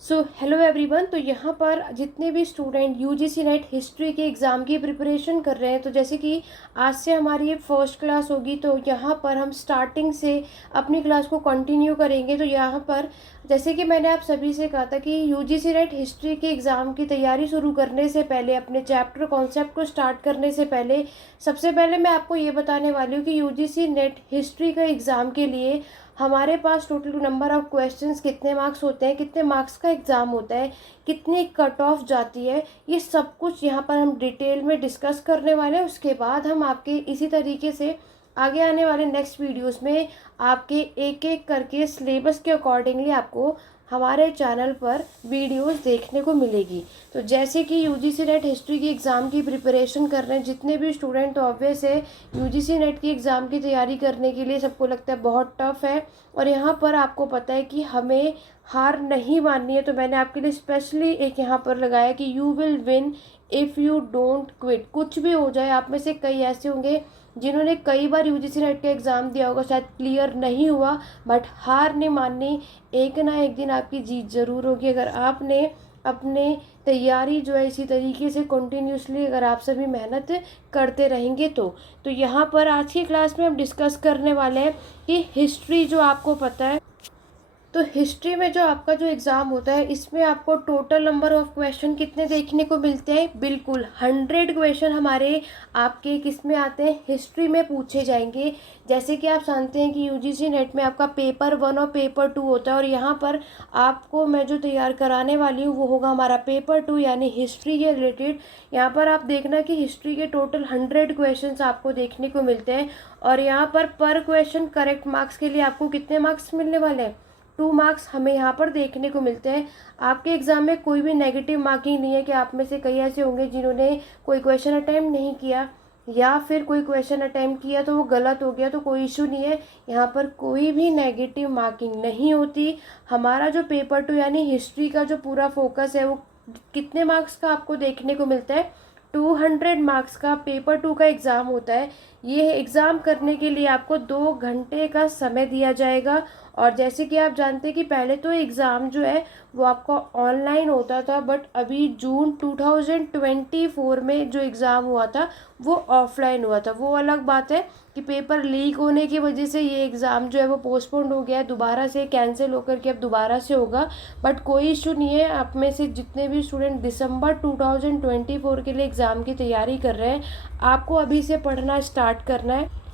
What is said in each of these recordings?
Hello everyone. तो यहाँ पर जितने भी स्टूडेंट यूजीसी नेट हिस्ट्री के एग्ज़ाम की प्रिपरेशन कर रहे हैं, तो जैसे कि आज से हमारी ये फर्स्ट क्लास होगी, तो यहाँ पर हम स्टार्टिंग से अपनी क्लास को कंटिन्यू करेंगे। तो यहाँ पर जैसे कि मैंने आप सभी से कहा था कि यूजीसी नेट हिस्ट्री के एग्ज़ाम की तैयारी शुरू करने से पहले, अपने चैप्टर कॉन्सेप्ट को स्टार्ट करने से पहले, सबसे पहले मैं आपको ये बताने वाली हूँ कि यूजीसी नेट हिस्ट्री का एग्ज़ाम के लिए हमारे पास टोटल नंबर ऑफ क्वेश्चंस कितने मार्क्स होते हैं, कितने मार्क्स का एग्ज़ाम होता है, कितनी कट ऑफ जाती है, ये सब कुछ यहाँ पर हम डिटेल में डिस्कस करने वाले हैं। उसके बाद हम आपके इसी तरीके से आगे आने वाले नेक्स्ट वीडियोस में आपके एक एक करके सिलेबस के अकॉर्डिंगली आपको हमारे चैनल पर वीडियोस देखने को मिलेगी। तो जैसे कि यूजीसी नेट हिस्ट्री की एग्ज़ाम की प्रिपरेशन कर रहे हैं जितने भी स्टूडेंट, तो ऑब्वियस है यूजीसी नेट की एग्ज़ाम की तैयारी करने के लिए सबको लगता है बहुत टफ है, और यहाँ पर आपको पता है कि हमें हार नहीं माननी है। तो मैंने आपके लिए स्पेशली एक यहाँ पर लगाया कि you will win if you don't quit. कुछ भी हो जाए, आप में से कई ऐसे होंगे जिन्होंने कई बार यूजीसी नेट का एग्ज़ाम दिया होगा, शायद क्लियर नहीं हुआ, बट हार नहीं माननी, एक ना एक दिन आपकी जीत ज़रूर होगी अगर आपने अपने तैयारी जो है इसी तरीके से कंटिन्यूसली अगर आप सभी मेहनत करते रहेंगे। तो यहाँ पर आज की क्लास में हम डिस्कस करने वाले हैं कि हिस्ट्री जो आपको पता है, तो हिस्ट्री में जो आपका जो एग्ज़ाम होता है इसमें आपको टोटल नंबर ऑफ क्वेश्चन कितने देखने को मिलते हैं? बिल्कुल 100 क्वेश्चन हमारे आपके किस में आते हैं, हिस्ट्री में पूछे जाएंगे। जैसे कि आप जानते हैं कि यूजीसी नेट में आपका पेपर 1 और पेपर 2 होता है, और यहाँ पर आपको मैं जो तैयार कराने वाली हूँ वो होगा हमारा पेपर 2 यानी हिस्ट्री के रिलेटेड। यहाँ पर आप देखना कि हिस्ट्री के टोटल 100 क्वेश्चन आपको देखने को मिलते हैं, और यहाँ पर क्वेश्चन करेक्ट मार्क्स के लिए आपको कितने मार्क्स मिलने वाले हैं? 2 मार्क्स हमें यहाँ पर देखने को मिलते हैं। आपके एग्ज़ाम में कोई भी नेगेटिव मार्किंग नहीं है कि आप में से कई ऐसे होंगे जिन्होंने कोई क्वेश्चन अटैम्प्ट नहीं किया, या फिर कोई क्वेश्चन अटैम्प्ट किया तो वो गलत हो गया, तो कोई इशू नहीं है। यहाँ पर कोई भी नेगेटिव मार्किंग नहीं होती। हमारा जो पेपर 2 यानी हिस्ट्री का जो पूरा फोकस है वो कितने मार्क्स का आपको देखने को मिलता है? 200 मार्क्स का पेपर 2 का एग्ज़ाम होता है। ये एग्ज़ाम करने के लिए आपको 2 घंटे का समय दिया जाएगा। और जैसे कि आप जानते हैं कि पहले तो एग्ज़ाम जो है वो आपका ऑनलाइन होता था, बट अभी जून 2024 में जो एग्ज़ाम हुआ था वो ऑफलाइन हुआ था। वो अलग बात है कि पेपर लीक होने की वजह से ये एग्ज़ाम जो है वो पोस्टपोन्ड हो गया है, दोबारा से कैंसिल होकर के अब दोबारा से होगा। बट कोई इशू नहीं है। आप में से जितने भी स्टूडेंट दिसंबर 2024 के लिए एग्ज़ाम की तैयारी कर रहे हैं, आपको अभी से पढ़ना स्टार्ट करना है।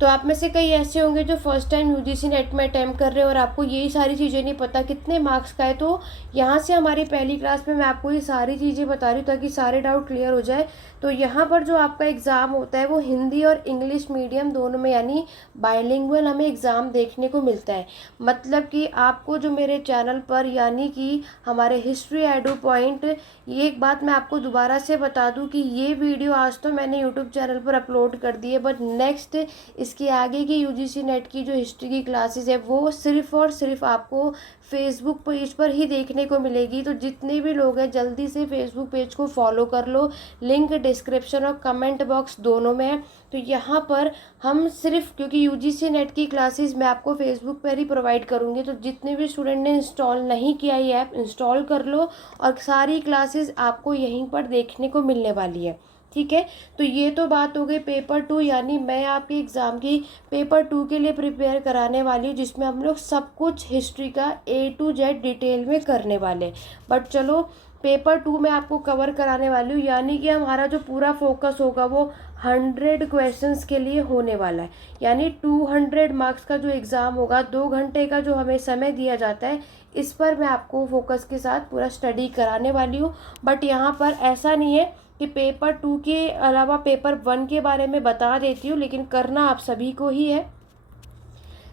तो आप में से कई ऐसे होंगे जो फर्स्ट टाइम यूजीसी नेट में अटैम्प्ट कर रहे हैं और आपको यही सारी चीज़ें नहीं पता कितने मार्क्स का है। तो यहाँ से हमारी पहली क्लास में मैं आपको ये सारी चीज़ें बता रही हूँ ताकि सारे डाउट क्लियर हो जाए। तो यहाँ पर जो आपका एग्ज़ाम होता है वो हिंदी और इंग्लिश मीडियम दोनों में यानी बाइलिंगुअल हमें एग्ज़ाम देखने को मिलता है। मतलब कि आपको जो मेरे चैनल पर यानी कि हमारे हिस्ट्री एडू पॉइंट, ये एक बात मैं आपको दोबारा से बता दूं कि ये वीडियो आज तो मैंने यूट्यूब चैनल पर अपलोड कर दी है, बट नेक्स्ट इसके आगे की यूजीसी नेट की जो हिस्ट्री की क्लासेस है वो सिर्फ़ और सिर्फ आपको फेसबुक पेज पर ही देखने को मिलेगी। तो जितने भी लोग हैं जल्दी से फेसबुक पेज को फॉलो कर लो, लिंक डिस्क्रिप्शन और कमेंट बॉक्स दोनों में है। तो यहाँ पर हम सिर्फ, क्योंकि यूजीसी नेट की क्लासेस मैं आपको फेसबुक पर ही प्रोवाइड करूँगी, तो जितने भी स्टूडेंट ने इंस्टॉल नहीं किया ये ऐप, इंस्टॉल कर लो और सारी क्लासेस आपको यहीं पर देखने को मिलने वाली है। ठीक है, तो ये तो बात हो गई पेपर 2 यानी मैं आपके एग्ज़ाम की पेपर 2 के लिए प्रिपेयर कराने वाली हूँ, जिसमें हम लोग सब कुछ हिस्ट्री का A to Z डिटेल में करने वाले। बट चलो, पेपर 2 में आपको कवर कराने वाली हूँ, यानी कि हमारा जो पूरा फोकस होगा वो 100 क्वेश्चंस के लिए होने वाला है। यानी 200 मार्क्स का जो एग्ज़ाम होगा, 2 घंटे का जो हमें समय दिया जाता है, इस पर मैं आपको फोकस के साथ पूरा स्टडी कराने वाली हूँ। बट यहाँ पर ऐसा नहीं है कि पेपर 2 के अलावा पेपर 1 के बारे में बता देती हूँ, लेकिन करना आप सभी को ही है।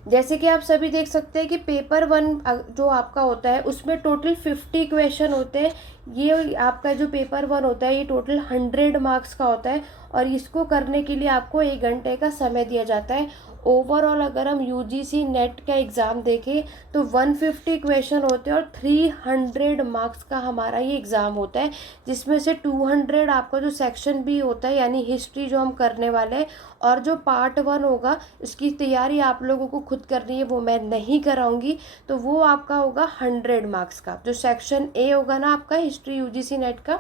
जैसे कि आप सभी देख सकते हैं कि पेपर 1 जो आपका होता है उसमें टोटल 50 क्वेश्चन होते हैं। ये आपका जो पेपर 1 होता है ये टोटल 100 मार्क्स का होता है, और इसको करने के लिए आपको 1 घंटे का समय दिया जाता है। ओवरऑल अगर हम यूजीसी नेट का एग्ज़ाम देखें तो 150 क्वेश्चन होते हैं और 300 मार्क्स का हमारा ये एग्ज़ाम होता है, जिसमें से 200 आपका जो सेक्शन बी होता है यानी हिस्ट्री जो हम करने वाले हैं, और जो पार्ट 1 होगा इसकी तैयारी आप लोगों को खुद करनी है, वो मैं नहीं कराऊंगी। तो वो आपका होगा 100 मार्क्स का। जो सेक्शन ए होगा ना आपका हिस्ट्री यूजीसी नेट का,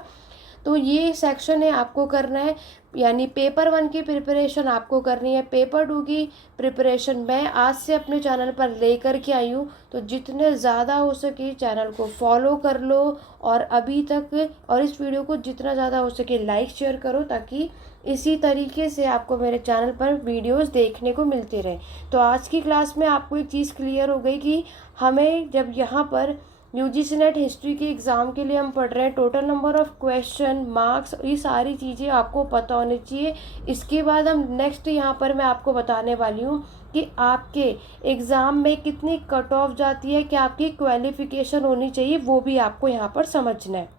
तो ये सेक्शन है आपको करना है, यानी पेपर 1 की प्रिपरेशन आपको करनी है। पेपर 2 की प्रिपरेशन मैं आज से अपने चैनल पर लेकर के आई हूँ, तो जितने ज़्यादा हो सके चैनल को फॉलो कर लो, और अभी तक और इस वीडियो को जितना ज़्यादा हो सके लाइक शेयर करो, ताकि इसी तरीके से आपको मेरे चैनल पर वीडियोस देखने को मिलते रहे। तो आज की क्लास में आपको एक चीज़ क्लियर हो गई कि हमें जब यहाँ पर यूजीसी नेट हिस्ट्री के एग्ज़ाम के लिए हम पढ़ रहे हैं, total number of question, marks, ये सारी चीज़ें आपको पता होनी चाहिए। इसके बाद हम नेक्स्ट यहाँ पर मैं आपको बताने वाली हूँ कि आपके एग्ज़ाम में कितनी कट ऑफ जाती है, क्या आपकी क्वालिफ़िकेशन होनी चाहिए, वो भी आपको यहाँ पर समझना है।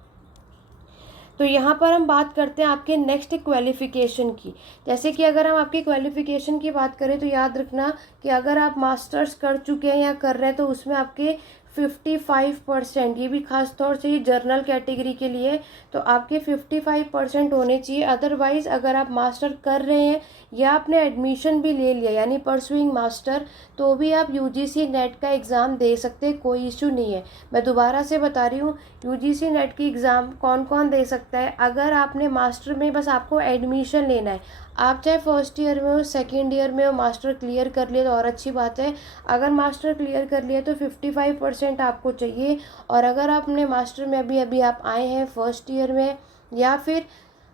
तो यहाँ पर हम बात करते हैं आपके नेक्स्ट क्वालिफ़िकेशन की। जैसे कि अगर हम आपकी क्वालिफ़िकेशन की बात करें तो याद रखना कि अगर आप मास्टर्स कर चुके हैं या कर रहे हैं तो उसमें आपके 55%, ये भी खास तौर से ये जर्नल कैटेगरी के लिए, तो आपके 55% होने चाहिए। अदरवाइज़ अगर आप मास्टर कर रहे हैं या आपने एडमिशन भी ले लिया यानी परसुइंग मास्टर, तो भी आप यूजीसी नेट का एग्ज़ाम दे सकते हैं, कोई इशू नहीं है। मैं दोबारा से बता रही हूँ, यूजीसी नेट की एग्ज़ाम कौन कौन दे सकता है। अगर आपने मास्टर में बस आपको एडमिशन लेना है, आप चाहे फर्स्ट ईयर में हो, सेकेंड ईयर में हो, मास्टर क्लियर कर लिया तो और अच्छी बात है। अगर मास्टर क्लियर कर लिया तो 55% आपको चाहिए। और अगर आपने मास्टर में अभी अभी आप आए हैं फर्स्ट ईयर में, या फिर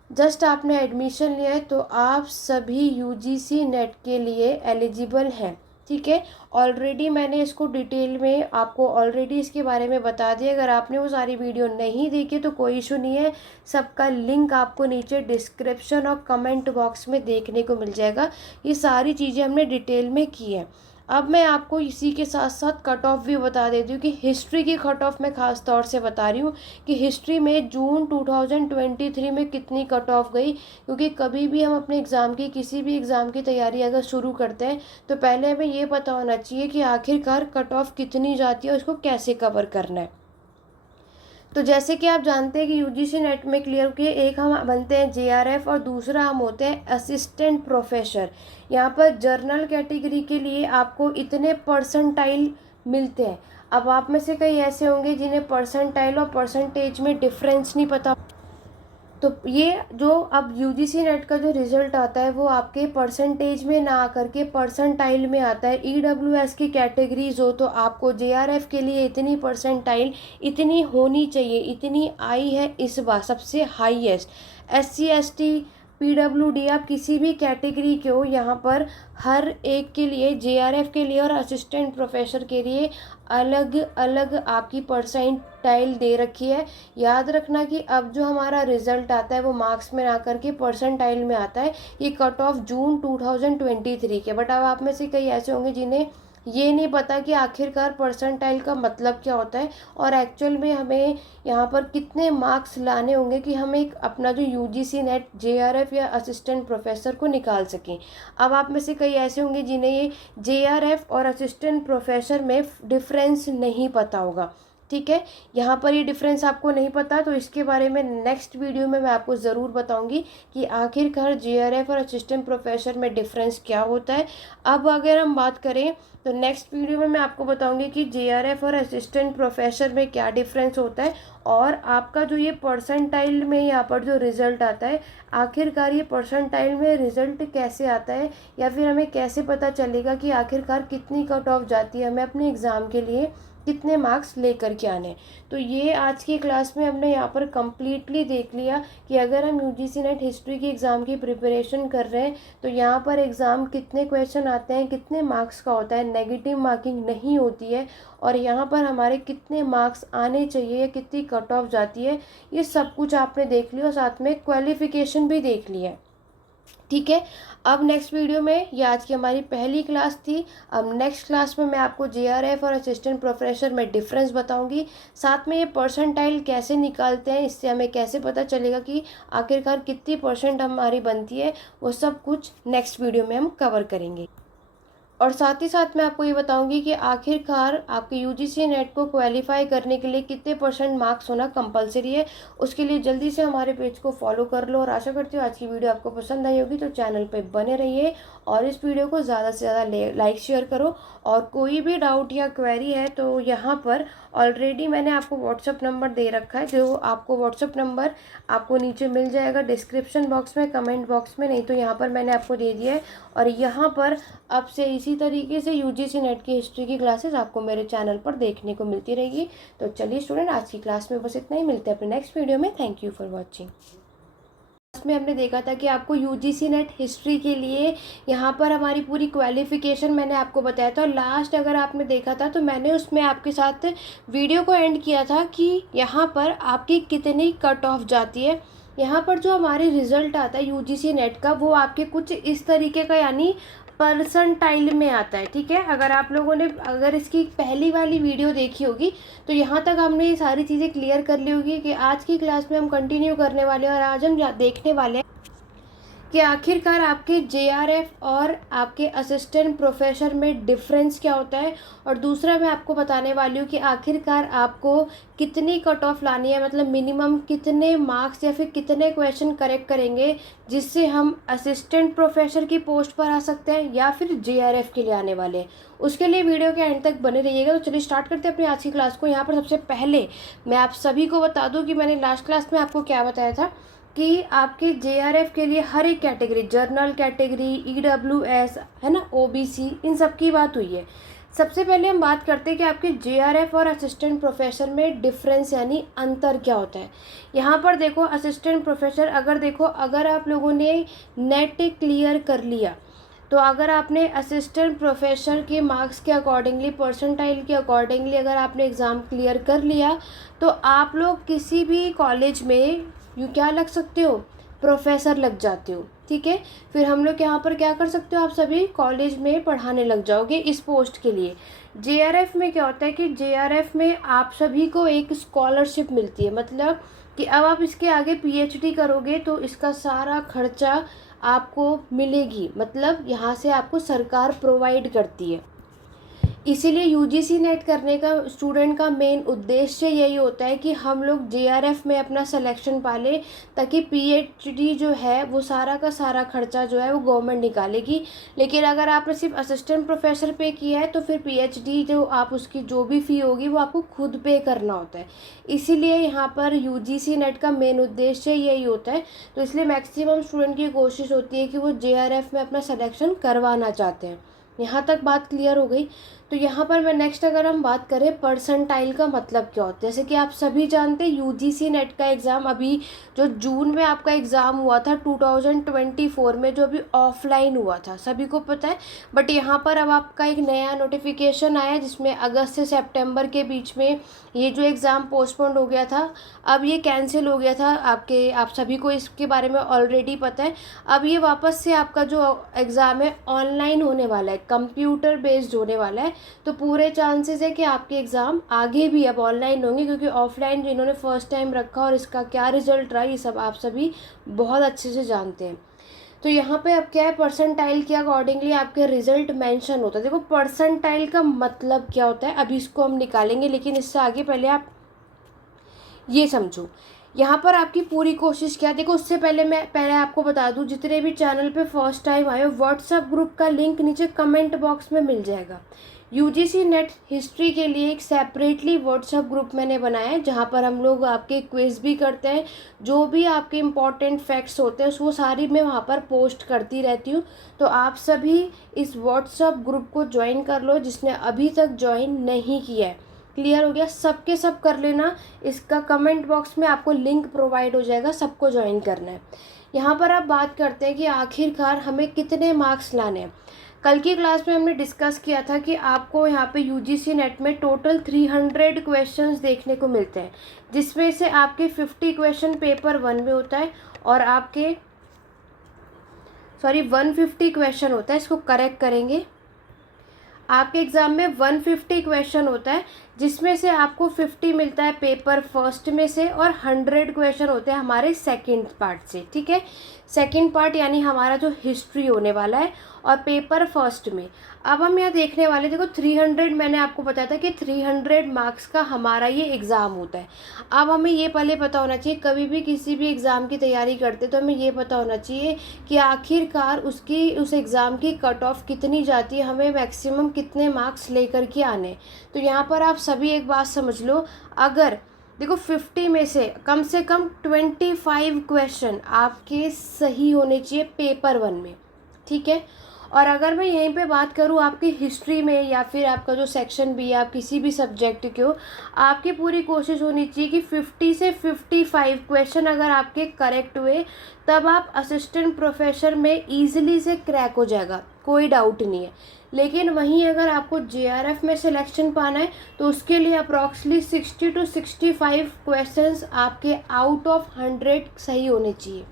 जस्ट आपने एडमिशन लिया है, तो आप सभी यूजीसी नेट के लिए एलिजिबल हैं। ठीक है, ऑलरेडी मैंने इसको डिटेल में आपको ऑलरेडी इसके बारे में बता दिया। अगर आपने वो सारी वीडियो नहीं देखी तो कोई इशू नहीं है, सबका लिंक आपको नीचे डिस्क्रिप्शन और कमेंट बॉक्स में देखने को मिल जाएगा। ये सारी चीज़ें हमने डिटेल में की है। अब मैं आपको इसी के साथ साथ कट ऑफ भी बता देती हूँ कि हिस्ट्री की कट ऑफ मैं ख़ास तौर से बता रही हूँ कि हिस्ट्री में जून 2023 में कितनी कट ऑफ गई। क्योंकि कभी भी हम अपने एग्ज़ाम की किसी भी एग्ज़ाम की तैयारी अगर शुरू करते हैं तो पहले हमें ये पता होना चाहिए कि आखिरकार कट ऑफ कितनी जाती है और उसको कैसे कवर करना है। तो जैसे कि आप जानते हैं कि यूजीसी नेट में क्लियर किए, एक हम बनते हैं जेआरएफ और दूसरा हम होते हैं असिस्टेंट प्रोफेसर। यहाँ पर जर्नल कैटेगरी के लिए आपको इतने परसेंटाइल मिलते हैं। अब आप में से कई ऐसे होंगे जिन्हें परसेंटाइल और परसेंटेज में डिफरेंस नहीं पता, तो ये जो अब यूजीसी नेट का जो रिज़ल्ट आता है वो आपके परसेंटेज में ना आकर के परसेंटाइल में आता है। ईडब्ल्यूएस की कैटेगरीज हो तो आपको जेआरएफ के लिए इतनी परसेंटाइल इतनी होनी चाहिए, इतनी आई है इस बार सबसे हाईएस्ट। एससी एसटी पीडब्ल्यूडी आप किसी भी कैटेगरी के हो, यहाँ पर हर एक के लिए जेआरएफ के लिए और असिस्टेंट प्रोफेसर के लिए अलग अलग आपकी परसेंटाइल दे रखी है। याद रखना कि अब जो हमारा रिजल्ट आता है वो मार्क्स में ना करके परसेंटाइल में आता है। ये कट ऑफ जून 2023 के। बट अब आप में से कई ऐसे होंगे जिन्हें ये नहीं पता कि आखिरकार परसेंटाइल का मतलब क्या होता है और एक्चुअल में हमें यहाँ पर कितने मार्क्स लाने होंगे कि हम एक अपना जो यूजीसी नेट जेआरएफ या असिस्टेंट प्रोफेसर को निकाल सकें। अब आप में से कई ऐसे होंगे जिन्हें ये जेआरएफ और असिस्टेंट प्रोफेसर में डिफरेंस नहीं पता होगा। ठीक है, यहाँ पर ये डिफरेंस आपको नहीं पता, तो इसके बारे में नेक्स्ट वीडियो में मैं आपको ज़रूर बताऊंगी कि आखिरकार जेआरएफ और असिस्टेंट प्रोफेसर में डिफरेंस क्या होता है। अब अगर हम बात करें तो नेक्स्ट वीडियो में मैं आपको बताऊंगी कि जेआरएफ और असिस्टेंट प्रोफेसर में क्या डिफरेंस होता है, और आपका जो ये परसेंटाइल में यहाँ पर जो रिज़ल्ट आता है, आखिरकार ये परसेंटाइल में रिज़ल्ट कैसे आता है, या फिर हमें कैसे पता चलेगा कि आखिरकार कितनी कट ऑफ जाती है, हमें अपने एग्ज़ाम के लिए कितने मार्क्स लेकर के आने। तो ये आज की क्लास में हमने यहाँ पर कम्प्लीटली देख लिया कि अगर हम यूजीसी नेट हिस्ट्री की एग्ज़ाम की प्रिपरेशन कर रहे हैं तो यहाँ पर एग्ज़ाम कितने क्वेश्चन आते हैं, कितने मार्क्स का होता है, नेगेटिव मार्किंग नहीं होती है, और यहाँ पर हमारे कितने मार्क्स आने चाहिए या कितनी कट ऑफ जाती है, ये सब कुछ आपने देख लिया और साथ में क्वालिफिकेशन भी देख लिया है। ठीक है, अब नेक्स्ट वीडियो में, ये आज की हमारी पहली क्लास थी, अब नेक्स्ट क्लास में मैं आपको जेआरएफ और असिस्टेंट प्रोफेसर में डिफरेंस बताऊंगी, साथ में ये परसेंटाइल कैसे निकालते हैं, इससे हमें कैसे पता चलेगा कि आखिरकार कितनी परसेंट हमारी बनती है, वो सब कुछ नेक्स्ट वीडियो में हम कवर करेंगे। और साथ ही साथ मैं आपको ये बताऊंगी कि आखिरकार आपके यूजीसी नेट को क्वालिफाई करने के लिए कितने % मार्क्स होना कंपलसरी है। उसके लिए जल्दी से हमारे पेज को फॉलो कर लो, और आशा करती हूँ आज की वीडियो आपको पसंद आई होगी। तो चैनल पे बने रहिए और इस वीडियो को ज़्यादा से ज़्यादा लाइक शेयर करो। और कोई भी डाउट या क्वेरी है तो यहाँ पर ऑलरेडी मैंने आपको व्हाट्सअप नंबर दे रखा है, जो आपको व्हाट्सअप नंबर आपको नीचे मिल जाएगा डिस्क्रिप्शन बॉक्स में, कमेंट बॉक्स में, नहीं तो यहाँ पर मैंने आपको दे दिया है। और यहाँ पर अब से इसी तरीके से यूजीसी नेट की हिस्ट्री की क्लासेस आपको मेरे चैनल पर देखने को मिलती रहेगी। तो चलिए स्टूडेंट, आज की क्लास में बस इतना ही। मिलते हैं अपने नेक्स्ट वीडियो में। Thank you for watching. में हमने देखा था कि आपको यूजीसी नेट हिस्ट्री के लिए यहाँ पर हमारी पूरी क्वालिफिकेशन मैंने आपको बताया था। लास्ट अगर आपने देखा था तो मैंने उसमें आपके साथ वीडियो को एंड किया था कि यहाँ पर आपकी कितनी कट ऑफ जाती है। यहाँ पर जो हमारे रिजल्ट आता है यूजीसी नेट का, वो आपके कुछ इस तरीके का यानी परसेंटाइल में आता है। ठीक है, अगर आप लोगों ने अगर इसकी पहली वाली वीडियो देखी होगी तो यहाँ तक हमने ये सारी चीज़ें क्लियर कर ली होगी कि आज की क्लास में हम कंटिन्यू करने वाले हैं। और आज हम देखने वाले हैं कि आखिरकार आपके जेआरएफ और आपके असिस्टेंट प्रोफेसर में डिफरेंस क्या होता है। और दूसरा मैं आपको बताने वाली हूँ कि आखिरकार आपको कितनी कट ऑफ लानी है, मतलब मिनिमम कितने मार्क्स या फिर कितने क्वेश्चन करेक्ट करेंगे जिससे हम असिस्टेंट प्रोफेसर की पोस्ट पर आ सकते हैं या फिर जेआरएफ के लिए आने वाले हैं। उसके लिए वीडियो के एंड तक बने रहिएगा। तो चलिए स्टार्ट करते हैं अपनी आज की क्लास को। यहाँ पर सबसे पहले मैं आप सभी को बता दूँ कि मैंने लास्ट क्लास में आपको क्या बताया था कि आपके जेआरएफ के लिए हर एक कैटेगरी, जर्नल कैटेगरी, ईडब्ल्यूएस है ना, ओबीसी, इन सब की बात हुई है। सबसे पहले हम बात करते हैं कि आपके जेआरएफ और असिस्टेंट प्रोफेसर में डिफरेंस यानी अंतर क्या होता है। यहाँ पर देखो, असिस्टेंट प्रोफेसर अगर आप लोगों ने नेट क्लियर कर लिया तो अगर आपने असिस्टेंट प्रोफेसर के मार्क्स के अकॉर्डिंगली, परसेंटाइल के अकॉर्डिंगली अगर आपने एग्ज़ाम क्लियर कर लिया तो आप लोग किसी भी कॉलेज में क्या लग सकते हो, प्रोफेसर लग जाते हो। ठीक है, फिर हम लोग यहाँ पर क्या कर सकते हो, आप सभी कॉलेज में पढ़ाने लग जाओगे इस पोस्ट के लिए। जेआरएफ में क्या होता है कि जेआरएफ में आप सभी को एक स्कॉलरशिप मिलती है, मतलब कि अब आप इसके आगे पीएचडी करोगे तो इसका सारा खर्चा आपको मिलेगी, मतलब यहाँ से आपको सरकार प्रोवाइड करती है। इसीलिए यूजीसी नेट करने का स्टूडेंट का मेन उद्देश्य यही होता है कि हम लोग जेआरएफ में अपना सिलेक्शन पा लें, ताकि पीएचडी जो है वो सारा का सारा खर्चा जो है वो गवर्नमेंट निकालेगी। लेकिन अगर आपने सिर्फ असिस्टेंट प्रोफेसर पे किया है तो फिर पीएचडी जो आप उसकी जो भी फ़ी होगी वो आपको खुद पे करना होता है। इसीलिए यहाँ पर यूजीसी नेट का मेन उद्देश्य यही होता है। तो इसलिए मैक्सिमम स्टूडेंट की कोशिश होती है कि वो जेआरएफ में अपना सिलेक्शन करवाना चाहते हैं। यहाँ तक बात क्लियर हो गई। तो यहाँ पर मैं नेक्स्ट अगर हम बात करें परसेंटाइल का मतलब क्या होता है, जैसे कि आप सभी जानते हैं यूजीसी नेट का एग्ज़ाम अभी जो जून में आपका एग्ज़ाम हुआ था 2024 में, जो अभी ऑफलाइन हुआ था, सभी को पता है। बट यहाँ पर अब आपका एक नया नोटिफिकेशन आया जिसमें अगस्त से सितंबर के बीच में ये जो एग्ज़ाम पोस्टपोन्ड हो गया था, अब ये कैंसिल हो गया था। आप सभी को इसके बारे में ऑलरेडी पता है। अब ये वापस से आपका जो एग्ज़ाम है ऑनलाइन होने वाला है, कंप्यूटर बेस्ड होने वाला है। तो पूरे चांसेस है कि आपके एग्ज़ाम आगे भी अब ऑनलाइन होंगे, क्योंकि ऑफलाइन जिन्होंने फर्स्ट टाइम रखा और इसका क्या रिजल्ट रहा ये सब आप सभी बहुत अच्छे से जानते हैं। तो यहाँ पे अब क्या है, परसेंटाइल के अकॉर्डिंगली आपके रिजल्ट मेंशन होता है। देखो परसेंटाइल का मतलब क्या होता है अभी इसको हम निकालेंगे, लेकिन इससे आगे पहले आप ये समझो यहाँ पर आपकी पूरी कोशिश क्या है। देखो उससे पहले आपको बता दूँ, जितने भी चैनल पे फर्स्ट टाइम आए हो, व्हाट्सएप ग्रुप का लिंक नीचे कमेंट बॉक्स में मिल जाएगा। यूजीसी नेट हिस्ट्री के लिए एक सेपरेटली व्हाट्सएप ग्रुप मैंने बनाया है, जहाँ पर हम लोग आपके क्विज़ भी करते हैं। जो भी आपके इम्पॉर्टेंट फैक्ट्स होते हैं वो सारी मैं वहाँ पर पोस्ट करती रहती हूँ। तो आप सभी इस व्हाट्सएप ग्रुप को ज्वाइन कर लो जिसने अभी तक ज्वाइन नहीं किया है। क्लियर हो गया, सबके सब कर लेना। इसका कमेंट बॉक्स में आपको लिंक प्रोवाइड हो जाएगा, सबको ज्वाइन करना है। यहाँ पर आप बात करते हैं कि आखिरकार हमें कितने मार्क्स लाने हैं। कल की क्लास में हमने डिस्कस किया था कि आपको यहाँ पे यूजीसी नेट में टोटल 300 क्वेश्चंस देखने को मिलते हैं, जिसमें से आपके 50 क्वेश्चन पेपर 1 में होता है और आपके 150 क्वेश्चन होता है। इसको करेक्ट करेंगे, आपके एग्ज़ाम में 150 क्वेश्चन होता है, जिसमें से आपको 50 मिलता है पेपर फर्स्ट में से और 100 क्वेश्चन होते हैं हमारे सेकंड पार्ट से, ठीक है। सेकंड पार्ट यानी हमारा जो हिस्ट्री होने वाला है और पेपर फर्स्ट में। अब हम यहाँ देखने वाले, देखो 300, मैंने आपको बताया था कि 300 मार्क्स का हमारा ये एग्ज़ाम होता है। अब हमें ये पहले पता होना चाहिए, कभी भी किसी भी एग्ज़ाम की तैयारी करते तो हमें ये पता होना चाहिए कि आखिरकार उस एग्ज़ाम की कट ऑफ कितनी जाती है, हमें मैक्सिमम कितने मार्क्स लेकर के आने। तो यहाँ पर आप सभी एक बात समझ लो, अगर देखो 50 में से कम 25 क्वेश्चन आपके सही होने चाहिए पेपर 1 में, ठीक है। और अगर मैं यहीं पे बात करूँ आपकी हिस्ट्री में या फिर आपका जो सेक्शन भी है, आप किसी भी सब्जेक्ट के हो, आपकी पूरी कोशिश होनी चाहिए कि 50 से 55 क्वेश्चन अगर आपके करेक्ट हुए तब आप असिस्टेंट प्रोफेसर में ईजिली से क्रैक हो जाएगा, कोई डाउट नहीं है। लेकिन वहीं अगर आपको जेआरएफ में सिलेक्शन पाना है तो उसके लिए अप्रॉक्सीमेटली 60 टू 65 क्वेश्चंस आपके आउट ऑफ 100 सही होने चाहिए।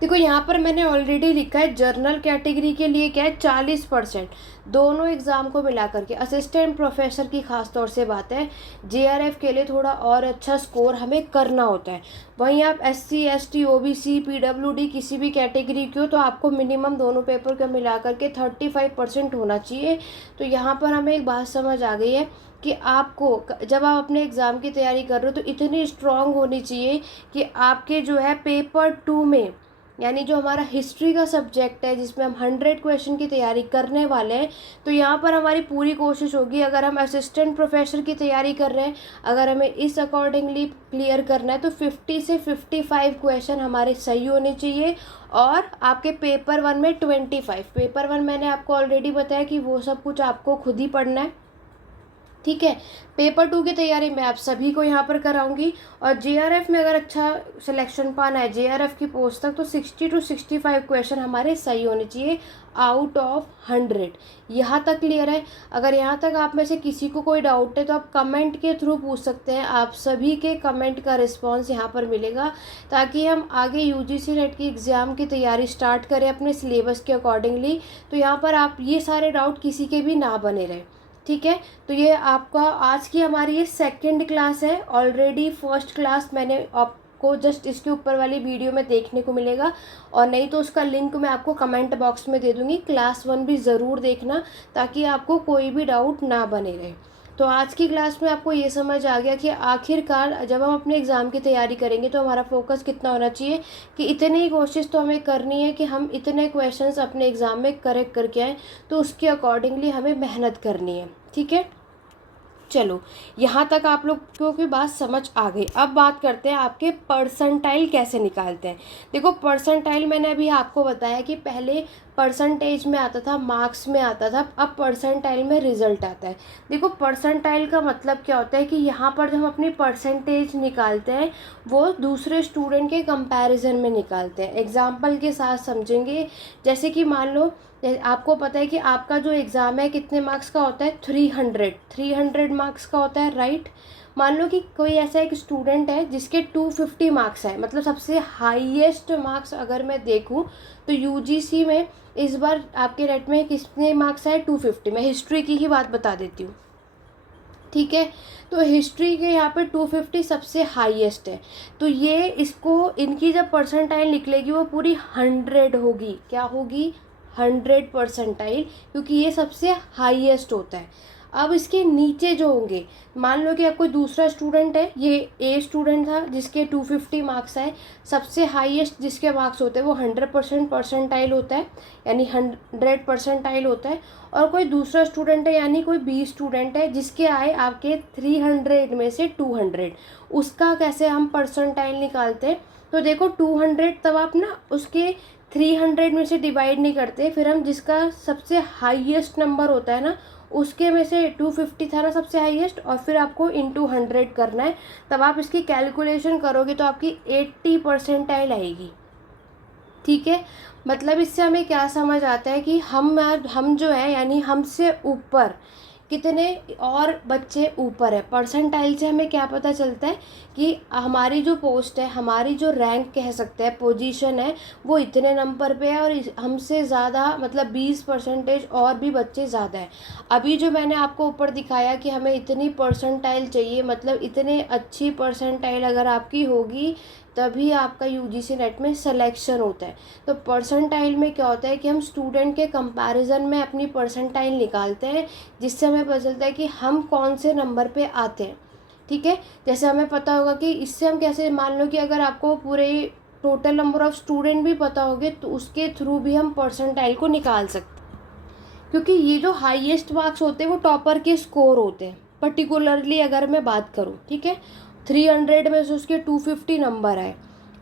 देखो यहाँ पर मैंने ऑलरेडी लिखा है जर्नल कैटेगरी के लिए क्या है 40%, दोनों एग्ज़ाम को मिला करके। असिस्टेंट प्रोफेसर की खास तौर से बात है, जेआरएफ के लिए थोड़ा और अच्छा स्कोर हमें करना होता है। वहीं आप एससी एसटी ओबीसी पीडब्ल्यूडी किसी भी कैटेगरी की हो तो आपको मिनिमम दोनों पेपर को मिला करके 35% होना चाहिए। तो यहाँ पर हमें एक बात समझ आ गई है कि आपको जब आप अपने एग्ज़ाम की तैयारी कर रहे हो तो इतनी स्ट्रांग होनी चाहिए कि आपके जो है पेपर 2 में, यानी जो हमारा हिस्ट्री का सब्जेक्ट है जिसमें हम 100 क्वेश्चन की तैयारी करने वाले हैं, तो यहाँ पर हमारी पूरी कोशिश होगी, अगर हम असिस्टेंट प्रोफेसर की तैयारी कर रहे हैं, अगर हमें इस अकॉर्डिंगली क्लियर करना है तो 50 से 55 क्वेश्चन हमारे सही होने चाहिए। और आपके पेपर 1 में 25, पेपर 1 मैंने आपको ऑलरेडी बताया कि वो सब कुछ आपको खुद ही पढ़ना है, ठीक है। पेपर 2 की तैयारी मैं आप सभी को यहाँ पर कराऊंगी। और जेआरएफ में अगर अच्छा सिलेक्शन पाना है जेआरएफ की पोस्ट तक तो 60 टू 65 क्वेश्चन हमारे सही होने चाहिए आउट ऑफ 100। यहाँ तक क्लियर है? अगर यहाँ तक आप में से किसी को कोई डाउट है तो आप कमेंट के थ्रू पूछ सकते हैं, आप सभी के कमेंट का रिस्पॉन्स यहाँ पर मिलेगा ताकि हम आगे यूजीसी नेट की एग्ज़ाम की तैयारी स्टार्ट करें अपने सिलेबस के अकॉर्डिंगली। तो यहाँ पर आप ये सारे डाउट किसी के भी ना बने रहे, ठीक है। तो ये आपका आज की हमारी ये सेकंड क्लास है, ऑलरेडी फर्स्ट क्लास मैंने आपको जस्ट इसके ऊपर वाली वीडियो में देखने को मिलेगा, और नहीं तो उसका लिंक मैं आपको कमेंट बॉक्स में दे दूँगी। क्लास 1 भी ज़रूर देखना ताकि आपको कोई भी डाउट ना बने रहे। तो आज की क्लास में आपको ये समझ आ गया कि आखिरकार जब हम अपने एग्ज़ाम की तैयारी करेंगे तो हमारा फोकस कितना होना चाहिए कि इतनी ही कोशिश तो हमें करनी है कि हम इतने क्वेश्चंस अपने एग्ज़ाम में करेक्ट करके आएँ, तो उसके अकॉर्डिंगली हमें मेहनत करनी है, ठीक है। चलो यहाँ तक आप लोगों की बात समझ आ गई। अब बात करते हैं आपके परसेंटाइल कैसे निकालते हैं। देखो परसेंटाइल मैंने अभी आपको बताया कि पहले परसेंटेज में आता था, मार्क्स में आता था, अब परसेंटाइल में रिजल्ट आता है। देखो परसेंटाइल का मतलब क्या होता है कि यहाँ पर जब हम अपनी परसेंटेज निकालते हैं वो दूसरे स्टूडेंट के कंपैरिजन में निकालते हैं। एग्जाम्पल के साथ समझेंगे, जैसे कि मान लो आपको पता है कि आपका जो एग्ज़ाम है कितने मार्क्स का होता है, 300 मार्क्स का होता है, राइट। मान लो कि कोई ऐसा एक स्टूडेंट है जिसके 250 मार्क्स है, मतलब सबसे हाईएस्ट मार्क्स अगर मैं देखूं तो यूजीसी में इस बार आपके रेट में कितने मार्क्स आए, 250। मैं हिस्ट्री की ही बात बता देती हूँ, ठीक है। तो हिस्ट्री के यहाँ पे 250 सबसे हाईएस्ट है। तो ये इसको इनकी जब परसेंटाइल निकलेगी वो पूरी 100 होगी। क्या होगी? 100 परसेंटाइल, क्योंकि ये सबसे हाईएस्ट होता है। अब इसके नीचे जो होंगे, मान लो कि अब कोई दूसरा स्टूडेंट है, ये ए स्टूडेंट था जिसके 250 मार्क्स आए, सबसे हाईएस्ट जिसके मार्क्स होते हैं वो 100% परसेंटाइल होता है, यानी 100 परसेंटाइल होता है। और कोई दूसरा स्टूडेंट है यानी कोई बी स्टूडेंट है जिसके आए आपके 300 में से 200, उसका कैसे हम परसेंटाइल निकालते हैं? तो देखो 200 तब आप ना उसके 300 में से डिवाइड नहीं करते, फिर हम जिसका सबसे हाईएस्ट नंबर होता है ना उसके में से 250 था ना सबसे हाईएस्ट, और फिर आपको इंटू 100 करना है। तब आप इसकी कैलकुलेशन करोगे तो आपकी 80 परसेंटाइल आएगी, ठीक है। मतलब इससे हमें क्या समझ आता है कि हम जो है यानी हमसे ऊपर कितने और बच्चे ऊपर है। परसेंटाइल से हमें क्या पता चलता है कि हमारी जो पोस्ट है, हमारी जो रैंक कह सकते हैं, पोजीशन है, वो इतने नंबर पे है और हमसे ज़्यादा मतलब 20% और भी बच्चे ज़्यादा हैं। अभी जो मैंने आपको ऊपर दिखाया कि हमें इतनी परसेंटाइल चाहिए, मतलब इतने अच्छी परसेंटाइल अगर आपकी होगी तभी आपका यूजीसी नेट में सिलेक्शन होता है। तो परसेंटाइल में क्या होता है कि हम स्टूडेंट के कंपैरिजन में अपनी परसेंटाइल निकालते हैं, जिससे हमें पता चलता है कि हम कौन से नंबर पे आते हैं। ठीक है, जैसे हमें पता होगा कि इससे हम कैसे, मान लो कि अगर आपको पूरे टोटल नंबर ऑफ़ स्टूडेंट भी पता होंगे तो उसके थ्रू भी हम परसेंटाइल को निकाल सकते हैं, क्योंकि ये जो हाईएस्ट मार्क्स होते हैं वो टॉपर के स्कोर होते हैं। पर्टिकुलरली अगर मैं बात करूँ, ठीक है, 300 में से उसके 250 नंबर आए,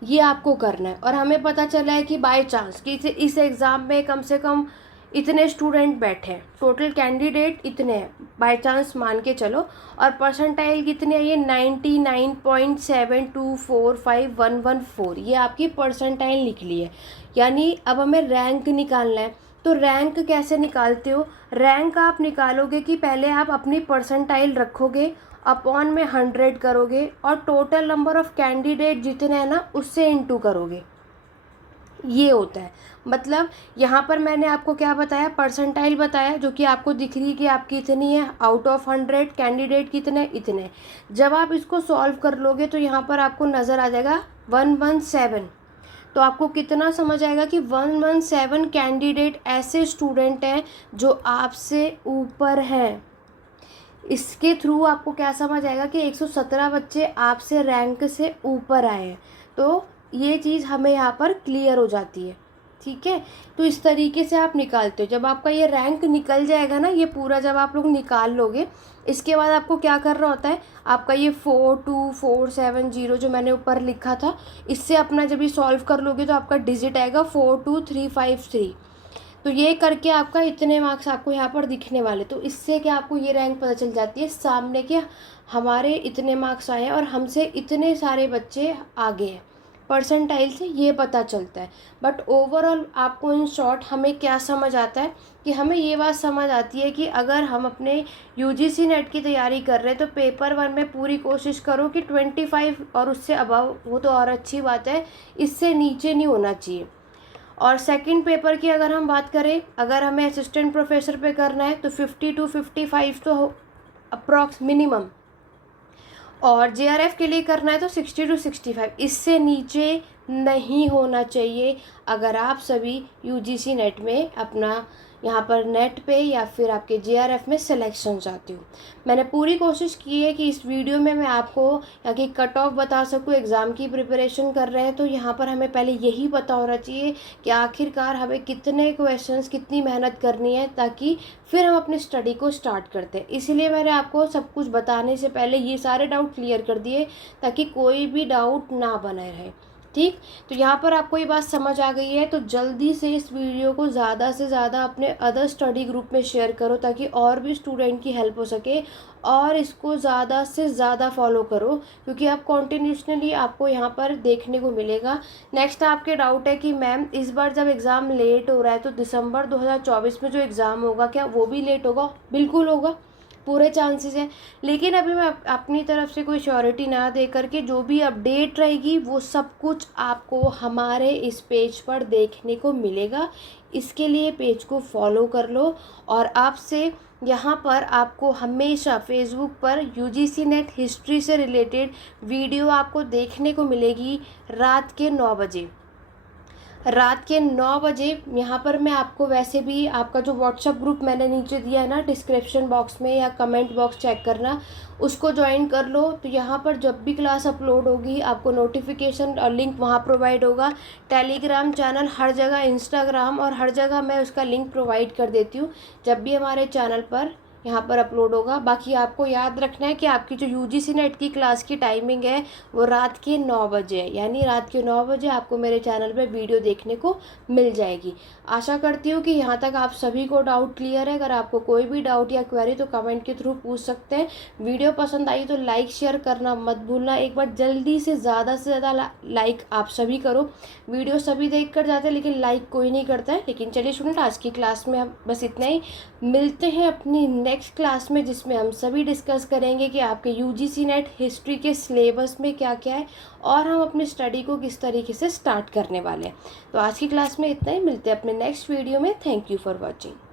ये आपको करना है। और हमें पता चला है कि बाय चांस कि इस एग्ज़ाम में कम से कम इतने स्टूडेंट बैठे हैं, टोटल कैंडिडेट इतने हैं, बाय चांस मान के चलो, और परसेंटाइल कितनी है, ये 99.72451114, ये आपकी परसेंटाइल निकली है। यानी अब हमें रैंक निकालना है। तो रैंक कैसे निकालते हो? रैंक आप निकालोगे कि पहले आप अपनी परसेंटाइल रखोगे, अपॉन में 100 करोगे और टोटल नंबर ऑफ़ कैंडिडेट जितने हैं ना उससे इंटू करोगे। ये होता है। मतलब यहाँ पर मैंने आपको क्या बताया, परसेंटाइल बताया, जो कि आपको दिख रही है कि आपकी इतनी है, आउट ऑफ 100 कैंडिडेट कितने, इतने। जब आप इसको सॉल्व कर लोगे तो यहाँ पर आपको नज़र आ जाएगा 117। तो आपको कितना समझ आएगा कि 117 कैंडिडेट ऐसे स्टूडेंट हैं जो आपसे ऊपर हैं। इसके थ्रू आपको क्या समझ आएगा कि 117 बच्चे आपसे रैंक से ऊपर आए हैं। तो ये चीज़ हमें यहाँ पर क्लियर हो जाती है। ठीक है, तो इस तरीके से आप निकालते हो। जब आपका ये रैंक निकल जाएगा ना, ये पूरा जब आप लोग निकाल लोगे, इसके बाद आपको क्या करना होता है, आपका ये 42470 जो मैंने ऊपर लिखा था, इससे अपना जब ये सॉल्व कर लोगे तो आपका डिजिट आएगा 42353। तो ये करके आपका इतने मार्क्स आपको यहाँ पर दिखने वाले। तो इससे क्या आपको ये रैंक पता चल जाती है सामने के, हमारे इतने मार्क्स आए हैं और हमसे इतने सारे बच्चे आगे हैं। परसेंटाइल से ये पता चलता है। बट ओवरऑल आपको इन शॉर्ट हमें क्या समझ आता है कि हमें ये बात समझ आती है कि अगर हम अपने यूजीसी नेट की तैयारी कर रहे हैं तो पेपर 1 में पूरी कोशिश करो कि 25 और उससे अबव हो तो और अच्छी बात है, इससे नीचे नहीं होना चाहिए। और सेकंड पेपर की अगर हम बात करें, अगर हमें असिस्टेंट प्रोफेसर पे करना है तो 50 to 55 तो अप्रॉक्स मिनिमम, और जेआरएफ के लिए करना है तो 60 to 65, इससे नीचे नहीं होना चाहिए अगर आप सभी यूजीसी नेट में अपना यहाँ पर नेट पे या फिर आपके जेआरएफ में सिलेक्शन चाहते हो। मैंने पूरी कोशिश की है कि इस वीडियो में मैं आपको यहाँ की कट ऑफ बता सकूँ। एग्ज़ाम की प्रिपरेशन कर रहे हैं तो यहाँ पर हमें पहले यही पता होना चाहिए कि आखिरकार हमें कितने क्वेश्चंस, कितनी मेहनत करनी है, ताकि फिर हम अपनी स्टडी को स्टार्ट करते हैं। इसीलिए मैंने आपको सब कुछ बताने से पहले ये सारे डाउट क्लियर कर दिए ताकि कोई भी डाउट ना बने रहे। ठीक, तो यहाँ पर आपको ये बात समझ आ गई है, तो जल्दी से इस वीडियो को ज़्यादा से ज़्यादा अपने अदर स्टडी ग्रुप में शेयर करो ताकि और भी स्टूडेंट की हेल्प हो सके, और इसको ज़्यादा से ज़्यादा फॉलो करो क्योंकि अब कॉन्टिन्यूसली आपको यहाँ पर देखने को मिलेगा। नेक्स्ट आपके डाउट है कि मैम इस बार जब एग्ज़ाम लेट हो रहा है तो दिसंबर 2024 में जो एग्ज़ाम होगा क्या वो भी लेट होगा? बिल्कुल होगा, पूरे चांसेस हैं। लेकिन अभी मैं अपनी तरफ से कोई श्योरिटी ना दे करके जो भी अपडेट रहेगी वो सब कुछ आपको हमारे इस पेज पर देखने को मिलेगा। इसके लिए पेज को फॉलो कर लो, और आपसे यहाँ पर आपको हमेशा फेसबुक पर यूजीसी नेट हिस्ट्री से रिलेटेड वीडियो आपको देखने को मिलेगी रात के 9 बजे। रात के 9 बजे यहाँ पर मैं आपको, वैसे भी आपका जो व्हाट्सएप ग्रुप मैंने नीचे दिया है ना डिस्क्रिप्शन बॉक्स में या कमेंट बॉक्स चेक करना, उसको ज्वाइन कर लो। तो यहाँ पर जब भी क्लास अपलोड होगी आपको नोटिफिकेशन और लिंक वहाँ प्रोवाइड होगा। टेलीग्राम चैनल हर जगह, इंस्टाग्राम और हर जगह मैं उसका लिंक प्रोवाइड कर देती हूँ जब भी हमारे चैनल पर यहाँ पर अपलोड होगा। बाकी आपको याद रखना है कि आपकी जो यूजीसी नेट की क्लास की टाइमिंग है वो रात के 9 बजे है, यानी रात के 9 बजे आपको मेरे चैनल पे वीडियो देखने को मिल जाएगी। आशा करती हूँ कि यहाँ तक आप सभी को डाउट क्लियर है। अगर आपको कोई भी डाउट या क्वेरी तो कमेंट के थ्रू पूछ सकते हैं। वीडियो पसंद आई तो लाइक शेयर करना मत भूलना। एक बार जल्दी से ज़्यादा लाइक आप सभी करो। वीडियो सभी देख कर जाते हैं लेकिन लाइक कोई नहीं करता है। लेकिन चलिए स्टूडेंट, आज की क्लास में हम बस इतना ही। मिलते हैं अपनी नेक्स्ट क्लास में, जिसमें हम सभी डिस्कस करेंगे कि आपके यूजीसी नेट हिस्ट्री के सिलेबस में क्या क्या है और हम अपनी स्टडी को किस तरीके से स्टार्ट करने वाले हैं। तो आज की क्लास में इतना ही, मिलते हैं अपने नेक्स्ट वीडियो में। Thank you for watching.